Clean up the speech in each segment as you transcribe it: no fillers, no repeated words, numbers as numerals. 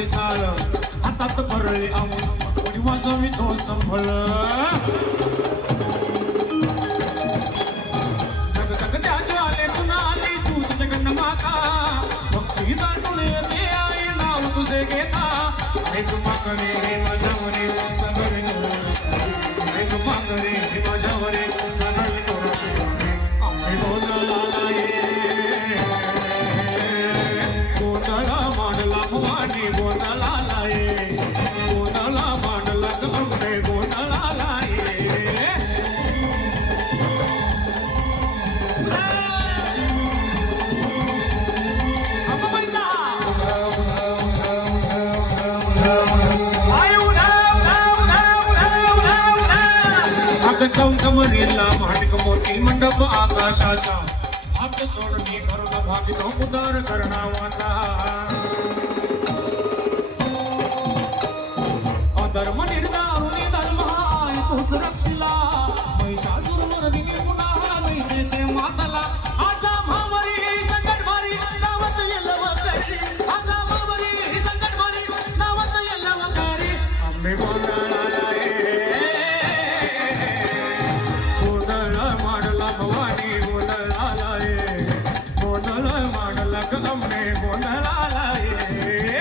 वाजली चाल हातात भरली आऊन कोणी वाजवी तो संभळ जग जग त्याचे आले पुन्हा आली तू तुझ्याकडनं माता भक्ती दाटून येते आई नाव तुझे घेता एक मागणे माझ्यावरे सगळे एक मागणे माझ्यावरे सगळे आम्ही गोंधळाला ये गोंधळा मांडला भवानी गोंधळाला ये गोंधळा मांडला गंगे गोंधळाला ये चौकमरीला माणिक मोती मंडप आकाशाचा हात सोडणी करून भागितो उदार करणावाचा अधर्म निर्दारुणी धर्म हाय तोच रक्षिला महिषासुरमर्दिनी पुन्हा दैते ते माताला आजा भावरी संकट भारी नावत येलवकरी आजा भावरी संकट भारी नावत येलवकरी आंबे गोंधळाला भवानी गोंधळाला ये गोंधळ मांडला गंगे गोंधळाला ये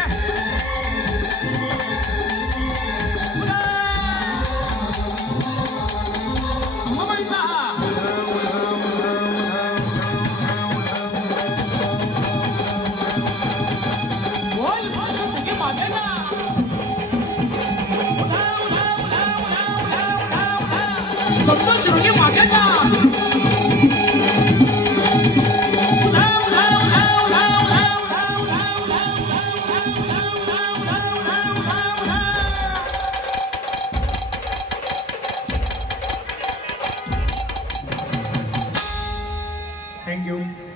संतोष रुगे मागे जा Thank you.